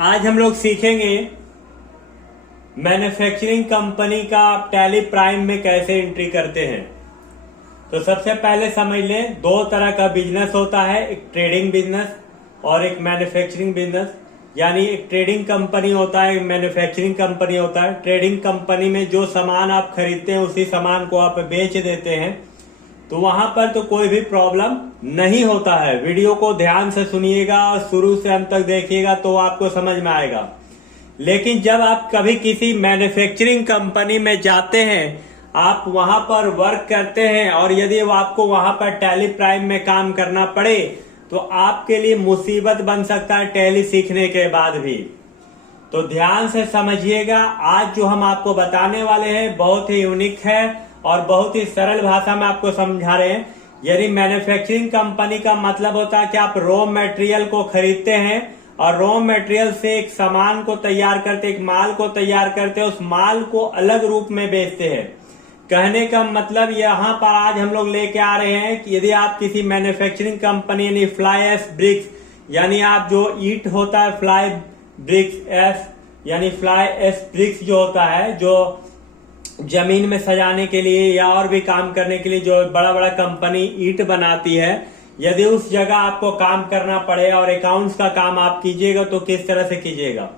आज हम लोग सीखेंगे मैन्युफैक्चरिंग कंपनी का टैली प्राइम में कैसे एंट्री करते हैं। तो सबसे पहले समझ लें, दो तरह का बिजनेस होता है, एक ट्रेडिंग बिजनेस और एक मैन्युफैक्चरिंग बिजनेस। यानी एक ट्रेडिंग कंपनी होता है, एक मैन्युफैक्चरिंग कंपनी होता है। ट्रेडिंग कंपनी में जो सामान आप खरीदते हैं उसी सामान को आप बेच देते हैं, तो वहां पर तो कोई भी प्रॉब्लम नहीं होता है। वीडियो को ध्यान से सुनिएगा और शुरू से अंत तक देखिएगा तो आपको समझ में आएगा। लेकिन जब आप कभी किसी मैन्युफैक्चरिंग कंपनी में जाते हैं, आप वहां पर वर्क करते हैं और यदि आपको वहां पर टैली प्राइम में काम करना पड़े तो आपके लिए मुसीबत बन सकता है टैली सीखने के बाद भी। तो ध्यान से समझिएगा, आज जो हम आपको बताने वाले हैं बहुत ही यूनिक है और बहुत ही सरल भाषा में आपको समझा रहे हैं। यदि मैन्युफैक्चरिंग कंपनी का मतलब होता है कि आप रॉ मटेरियल को खरीदते हैं और रॉ मटेरियल से एक सामान को तैयार करते, एक माल को तैयार करते, उस माल को अलग रूप में बेचते हैं। कहने का मतलब यहाँ पर आज हम लोग लेके आ रहे हैं कि यदि आप किसी मैन्युफैक्चरिंग कंपनी यानी फ्लाई एश ब्रिक्स, यानी आप जो ईट होता है फ्लाई ब्रिक्स एश, यानी फ्लाई एश ब्रिक्स जो होता है, जो जमीन में सजाने के लिए या और भी काम करने के लिए जो बड़ा बड़ा कंपनी ईट बनाती है, यदि उस जगह आपको काम करना पड़े और अकाउंट्स का काम आप कीजिएगा तो किस तरह से कीजिएगा।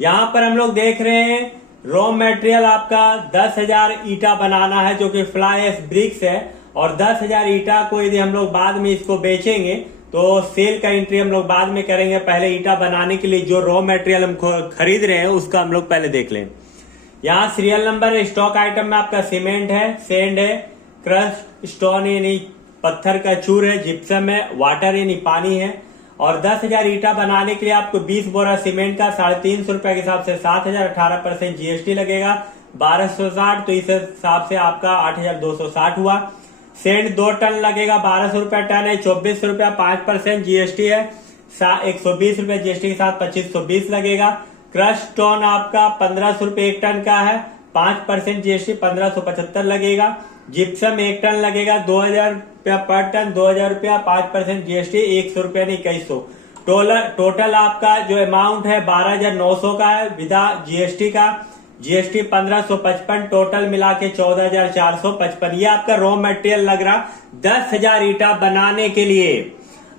यहाँ पर हम लोग देख रहे हैं रॉ मटेरियल आपका 10,000 ईटा बनाना है जो कि फ्लाई एश ब्रिक्स है, और 10,000 ईटा को यदि हम लोग बाद में इसको बेचेंगे तो सेल का एंट्री हम लोग बाद में करेंगे। पहले ईटा बनाने के लिए जो रॉ मटेरियल हम खरीद रहे हैं उसका हम लोग पहले देख लें। यहाँ सीरियल नंबर स्टॉक आइटम में आपका सीमेंट है, सैंड है, क्रस्ट स्टोन यानी पत्थर का चूर है, जिप्सम है, वाटर यानी पानी है। और 10,000 ईटा बनाने के लिए आपको 20 बोरा सीमेंट का 350 रुपए के हिसाब से 7,000, 18% जीएसटी लगेगा, 1260, तो इस हिसाब से आपका 8,260 हुआ। सैंड 2 टन लगेगा, 1200 रुपए टन है, 24 रुपया, 5% जीएसटी है, 120 रुपए जीएसटी के साथ 2520 लगेगा। क्रश स्टोन आपका 1500 रुपए 1 टन का है, 5% जीएसटी 1575 लगेगा। जिप्सम 1 टन लगेगा, 2,000 रुपया पर टन, 2,000 रुपया, 5% जीएसटी 100 रुपया नहीं 2100। टोटल आपका जो अमाउंट है 12,900 का है विदा जीएसटी का, जीएसटी 1555, टोटल मिला के 14,455। ये आपका रॉ मटेरियल लग रहा 10,000 ईटा बनाने के लिए।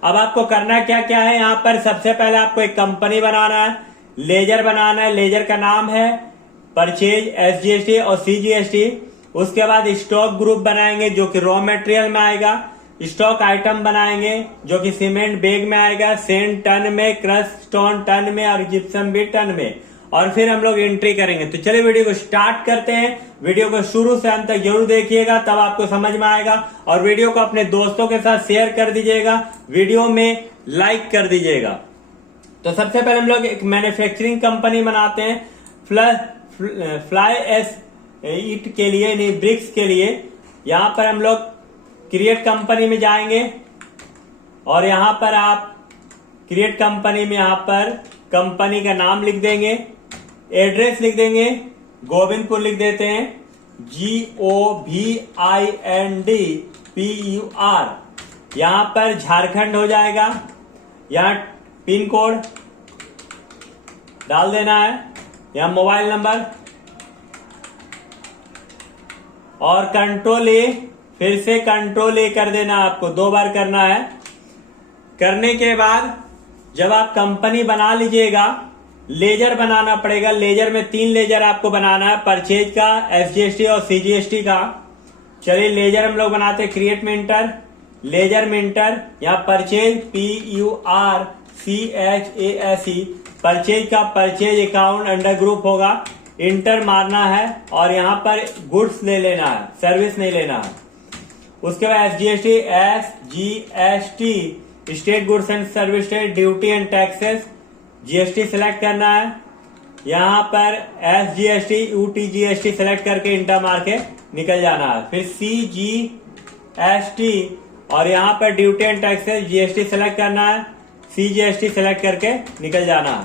अब आपको करना क्या क्या है, यहाँ पर सबसे पहले आपको एक कंपनी बनाना है, लेजर बनाना है। लेजर का नाम है परचेज, एसजीएसटी और सीजीएसटी। उसके बाद स्टॉक ग्रुप बनाएंगे जो कि रॉ मटेरियल में आएगा। स्टॉक आइटम बनाएंगे जो कि सीमेंट बैग में आएगा, सैंड टन में, क्रश स्टोन टन में और जिप्सम भी टन में। और फिर हम लोग एंट्री करेंगे। तो चलिए वीडियो को स्टार्ट करते हैं। वीडियो को शुरू से अंत तक जरूर देखिएगा, तब आपको समझ में आएगा। और वीडियो को अपने दोस्तों के साथ शेयर कर दीजिएगा, वीडियो में लाइक कर दीजिएगा। तो सबसे पहले हम लोग एक मैन्युफैक्चरिंग कंपनी बनाते हैं फ्लाई एश ईट के लिए, नहीं ब्रिक्स के लिए। यहाँ पर हम लोग क्रिएट कंपनी में जाएंगे और यहाँ पर आप क्रिएट कंपनी में यहाँ पर कंपनी का नाम लिख देंगे, एड्रेस लिख देंगे, गोविंदपुर लिख देते हैं, GOVINDPUR। यहाँ पर झारखंड हो जाएगा। यहाँ पिन कोड डाल देना है, यहाँ मोबाइल नंबर और कंट्रोल ए, फिर से कंट्रोल ए कर देना, आपको 2 बार करना है। करने के बाद जब आप कंपनी बना लीजिएगा, लेजर बनाना पड़ेगा। लेजर में 3 लेजर आपको बनाना है, परचेज का, एसजीएसटी और सीजीएसटी का। चलिए लेजर हम लोग बनाते हैं। क्रिएट में इंटर, लेजर में इंटर, यहाँ परचेज PURCHASE, परचेज का परचेज अकाउंट अंडर ग्रुप होगा, इंटर मारना है और यहाँ पर गुड्स ले लेना है, सर्विस नहीं लेना है। उसके बाद SGST, SGST, state goods and service state, duty and taxes, GST select करना है। यहाँ पर SGST UTGST सिलेक्ट करके इंटर मार के निकल जाना है। फिर CGST और यहाँ पर duty and taxes, GST select करना है, CGST सिलेक्ट करके निकल जाना है।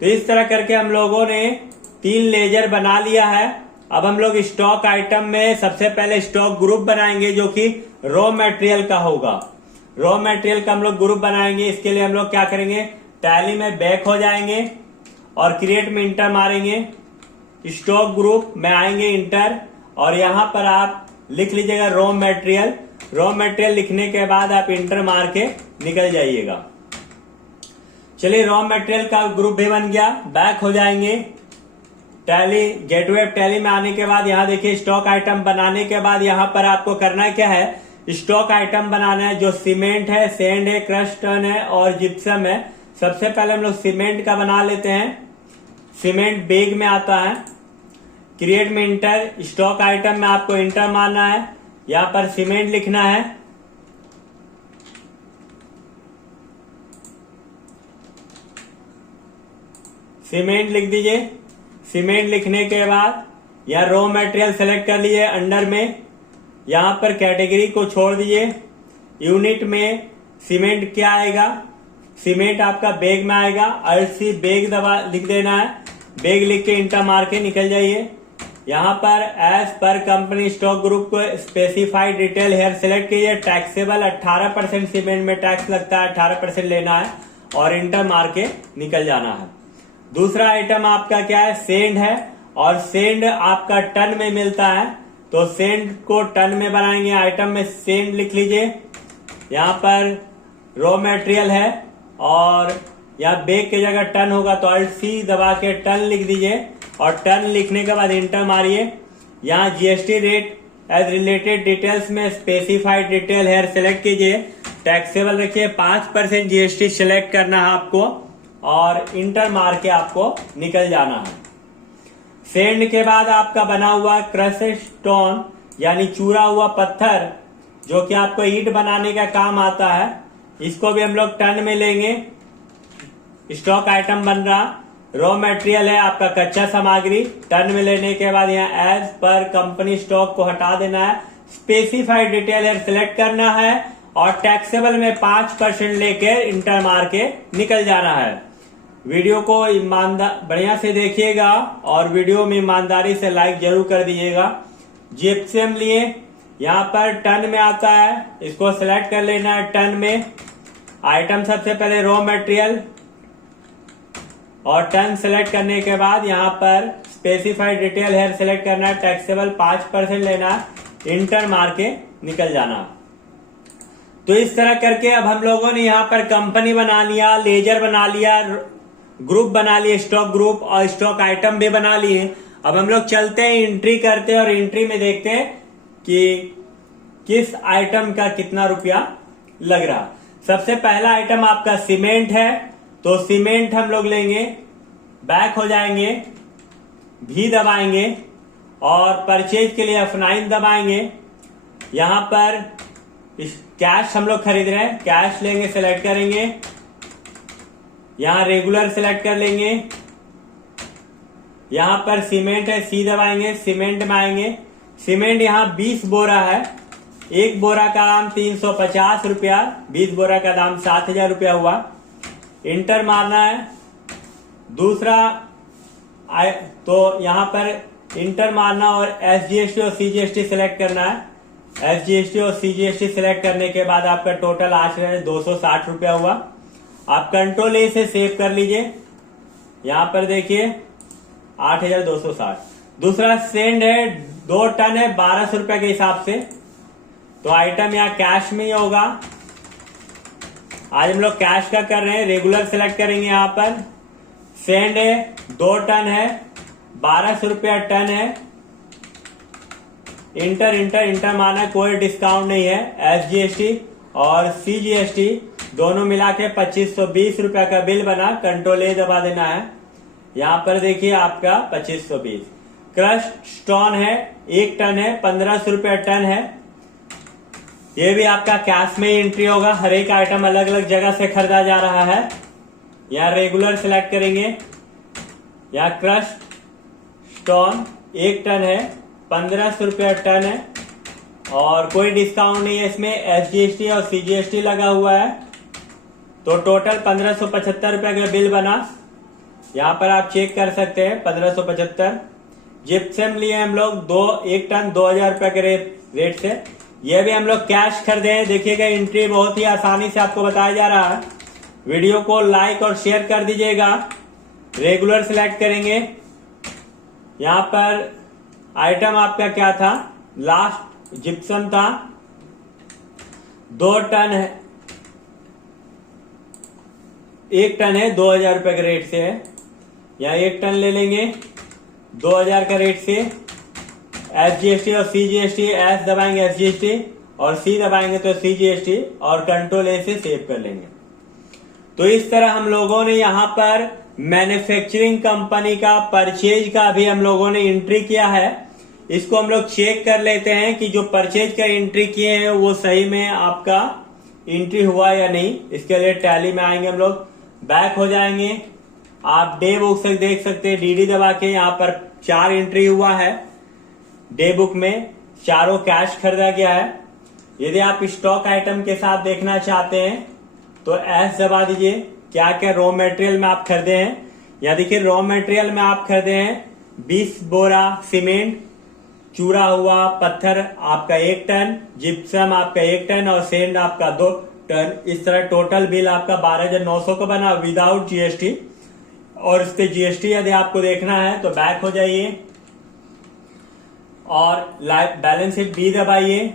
तो इस तरह करके हम लोगों ने 3 लेजर बना लिया है। अब हम लोग स्टॉक आइटम में सबसे पहले स्टॉक ग्रुप बनाएंगे जो कि रॉ मटेरियल का होगा। रॉ मटेरियल का हम लोग ग्रुप बनाएंगे। इसके लिए हम लोग क्या करेंगे, टैली में बैक हो जाएंगे और क्रिएट में इंटर मारेंगे, स्टॉक ग्रुप में आएंगे इंटर, और यहाँ पर आप लिख लीजिएगा रॉ मटेरियल। रॉ मटेरियल लिखने के बाद आप इंटर मार के निकल जाइएगा। चलिए रॉ मटेरियल का ग्रुप भी बन गया। बैक हो जाएंगे टैली, गेटवे टैली में आने के बाद यहाँ देखिए स्टॉक आइटम बनाने के बाद यहाँ पर आपको करना क्या है, स्टॉक आइटम बनाना है। जो सीमेंट है, सैंड है, क्रश स्टोन है और जिप्सम है। सबसे पहले हम लोग सीमेंट का बना लेते हैं। सीमेंट बैग में आता है, क्रिएट में इंटर, स्टॉक आइटम में आपको इंटर मारना है। यहाँ पर सीमेंट लिखना है, सीमेंट लिख दीजिए। सीमेंट लिखने के बाद यहाँ रॉ मटेरियल सेलेक्ट कर लीजिए अंडर में, यहाँ पर कैटेगरी को छोड़ दीजिए। यूनिट में सीमेंट क्या आएगा, सीमेंट आपका बैग में आएगा। RC बैग दबा लिख देना है, बैग लिख के इंटर मार के निकल जाइए। यहाँ पर as per company stock group को स्पेसिफाइड डिटेल हेयर सेलेक्ट कीजिए। टैक्सेबल 18% सीमेंट में टैक्स लगता है, 18% लेना है और इंटर मार के निकल जाना है। दूसरा आइटम आपका क्या है, सेंड है, और सेंड आपका टन में मिलता है, तो सेंड को टन में बनाएंगे। आइटम में सेंड लिख लीजिए। यहाँ पर रॉ मटेरियल है और यहाँ बैग की जगह टन होगा तो Alt+C दबा के टन लिख दीजिए, और टन लिखने के बाद इंटर मारिए। यहाँ GST rate age related details में स्पेसिफाइड डिटेल हेयर सेलेक्ट कीजिए। टैक्सेबल रखिए, 5% GST सेलेक्ट करना है आपको और इंटर मार के आपको निकल जाना है। सेंड के बाद आपका बना हुआ क्रश स्टोन यानी चूरा हुआ पत्थर, जो कि आपको ईंट बनाने का काम आता है, इसको भी हम लोग टन में लेंगे। स्टॉक आइटम बन रहा, रॉ मटेरियल है आपका कच्चा सामग्री। टन में लेने के बाद यहाँ एज पर कंपनी स्टॉक को हटा देना है, स्पेसिफाइड डिटेल है सिलेक्ट करना है और टैक्सेबल में 5% लेकर इंटर मार के निकल जाना है। वीडियो को ईमानदार बढ़िया से देखिएगा और वीडियो में ईमानदारी से लाइक जरूर कर दीजिएगा। जिप्सम लिए, यहाँ पर टन में आता है, इसको सिलेक्ट कर लेना है टन में। आइटम सबसे पहले रॉ मटेरियल और टन सेलेक्ट करने के बाद यहाँ पर स्पेसिफाइड डिटेल हेयर सेलेक्ट करना है, टैक्सेबल 5% लेना है, इंटर मार के निकल जाना। तो इस तरह करके अब हम लोगों ने यहाँ पर कंपनी बना लिया, लेजर बना लिया, ग्रुप बना लिए, स्टॉक ग्रुप और स्टॉक आइटम भी बना लिए। अब हम लोग चलते हैं, एंट्री करते हैं और एंट्री में देखते हैं कि किस आइटम का कितना रुपया लग रहा। सबसे पहला आइटम आपका सीमेंट है, तो सीमेंट हम लोग लेंगे, बैक हो जाएंगे, भी दबाएंगे और परचेज के लिए F9 दबाएंगे। यहां पर कैश हम लोग खरीद रहे हैं, कैश लेंगे, सेलेक्ट करेंगे। यहां रेगुलर सेलेक्ट कर लेंगे। यहां पर सीमेंट है, C दबाएंगे, सीमेंट में आएंगे। सीमेंट यहां 20 बोरा है, एक बोरा का दाम 350 रुपया, 20 बोरा का दाम 7000 रुपया हुआ। इंटर मारना है। दूसरा तो यहां पर इंटर मारना और SGST और CGST सिलेक्ट करना है। SGST और CGST सिलेक्ट करने के बाद आपका टोटल आज 260 रुपया हुआ। आप कंट्रोल A से सेव कर लीजिए। यहां पर देखिए 8260। दूसरा सेंड है, 2 टन है, 1200 रुपए के हिसाब से, तो आइटम यहाँ कैश में ही होगा। आज हम लोग कैश का कर रहे हैं, रेगुलर सेलेक्ट करेंगे। यहाँ पर सेंड है, 2 टन है, 1200 रुपया टन है। इंटर इंटर इंटर माना, कोई डिस्काउंट नहीं है। SGST और CGST दोनों मिला के 2520 रुपया का बिल बना, कंट्रोल A दबा देना है। यहाँ पर देखिए आपका 2520। क्रश स्टोन है, 1 टन है, 1500 रुपया टन है। ये भी आपका कैश में ही एंट्री होगा। हर एक आइटम अलग अलग जगह से खरीदा जा रहा है। यहाँ रेगुलर सिलेक्ट करेंगे। यहाँ क्रश स्टोन 1 टन है, 1500 रुपया टन है और कोई डिस्काउंट नहीं है इसमें। SGST और CGST लगा हुआ है, तो टोटल 1575 रुपया का बिल बना। यहाँ पर आप चेक कर सकते हैं 1575। जिप्सम लिए हम लोग 1 टन 2000 रुपया के रेट से। ये भी हम लोग कैश खरीदे। देखिएगा एंट्री बहुत ही आसानी से आपको बताया जा रहा है। वीडियो को लाइक और शेयर कर दीजिएगा रेगुलर सिलेक्ट करेंगे। यहां पर आइटम आपका क्या था, लास्ट जिप्सम था 2 टन है, 1 टन है 2000 रुपए के रेट से है, यहाँ 1 टन ले लेंगे 2000 का रेट से। SGST और CGST, एस दबाएंगे SGST और C दबाएंगे तो CGST और कंट्रोल A से सेव कर लेंगे। तो इस तरह हम लोगों ने यहाँ पर मैन्युफैक्चरिंग कंपनी का परचेज का भी हम लोगों ने एंट्री किया है। इसको हम लोग चेक कर लेते हैं कि जो परचेज का एंट्री किए हैं वो सही में आपका एंट्री हुआ या नहीं। इसके लिए टैली में आएंगे, हम लोग बैक हो जाएंगे। आप डे बुक से देख सकते हैं, DD दबा के यहाँ पर 4 एंट्री हुआ है डे बुक में, चारों कैश खरीदा गया है। यदि आप स्टॉक आइटम के साथ देखना चाहते हैं तो S दबा दीजिए, क्या क्या रॉ मटेरियल में आप खरीदे हैं। या देखिए रॉ मटेरियल में आप खरीदे हैं 20 बोरा सीमेंट, चूरा हुआ पत्थर आपका 1 टन, जिप्सम आपका 1 टन और सेंड आपका 2 टन। इस तरह टोटल बिल आपका 12,900 का बना विदाउट GST। और इस पे GST यदि आपको देखना है तो बैक हो जाइए और बैलेंस शीट B दबाइए,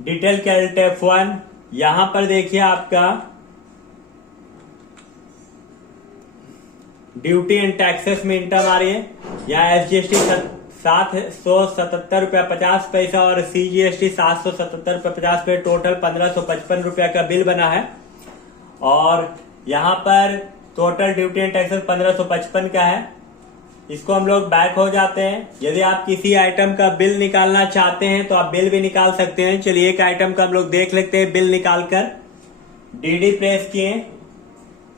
डिटेल कैल्ट F1। यहां पर देखिए आपका ड्यूटी एंड टैक्सेस में इंटर मारिए, यहाँ SGST 777 रुपया 50 पैसा और CGST 777 रुपया 50 पैसा, टोटल 1555 रुपया का बिल बना है। और यहाँ पर टोटल ड्यूटी एंड टैक्सेस 1555 का है। इसको हम लोग बैक हो जाते हैं। यदि आप किसी आइटम का बिल निकालना चाहते हैं तो आप बिल भी निकाल सकते हैं। चलिए एक आइटम का हम लोग देख लेते हैं बिल निकालकर। DD प्रेस किए,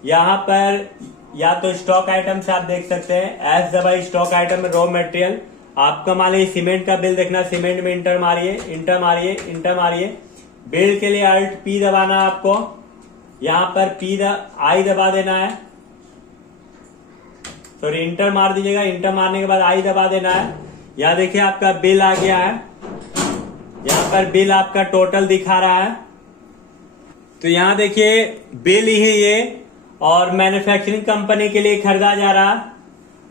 यहाँ पर या तो स्टॉक आइटम से आप देख सकते हैं, S दबाई स्टॉक आइटम में रॉ मटेरियल। आपका मान लीजिए सीमेंट का बिल देखना, सीमेंट में इंटर मारिए, इंटर मारिए, इंटर मारिए। बिल के लिए Alt P दबाना है आपको, यहाँ पर I दबा देना है, सॉरी इंटर मार दीजिएगा। इंटर मारने के बाद I दबा देना है। यहाँ देखिए आपका बिल आ गया है, यहाँ पर बिल आपका टोटल दिखा रहा है। तो यहाँ देखिए बिल ही ये, और मैन्युफैक्चरिंग कंपनी के लिए खरीदा जा रहा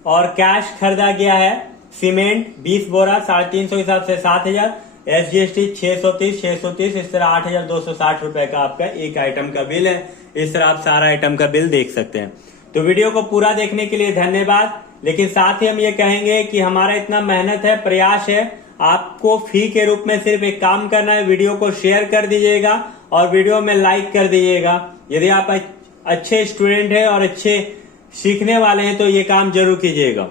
और कैश खरीदा गया है सीमेंट 20 बोरा 350 के हिसाब से 7000, SGST 630, इस तरह 8260 रुपए का आपका एक आइटम का बिल है। इस तरह आप सारा आइटम का बिल देख सकते हैं। तो वीडियो को पूरा देखने के लिए धन्यवाद। लेकिन साथ ही हम ये कहेंगे कि हमारा इतना मेहनत है, प्रयास है, आपको फी के रूप में सिर्फ एक काम करना है, वीडियो को शेयर कर दीजिएगा और वीडियो में लाइक कर दीजिएगा। यदि आप अच्छे स्टूडेंट हैं और अच्छे सीखने वाले हैं तो ये काम जरूर कीजिएगा।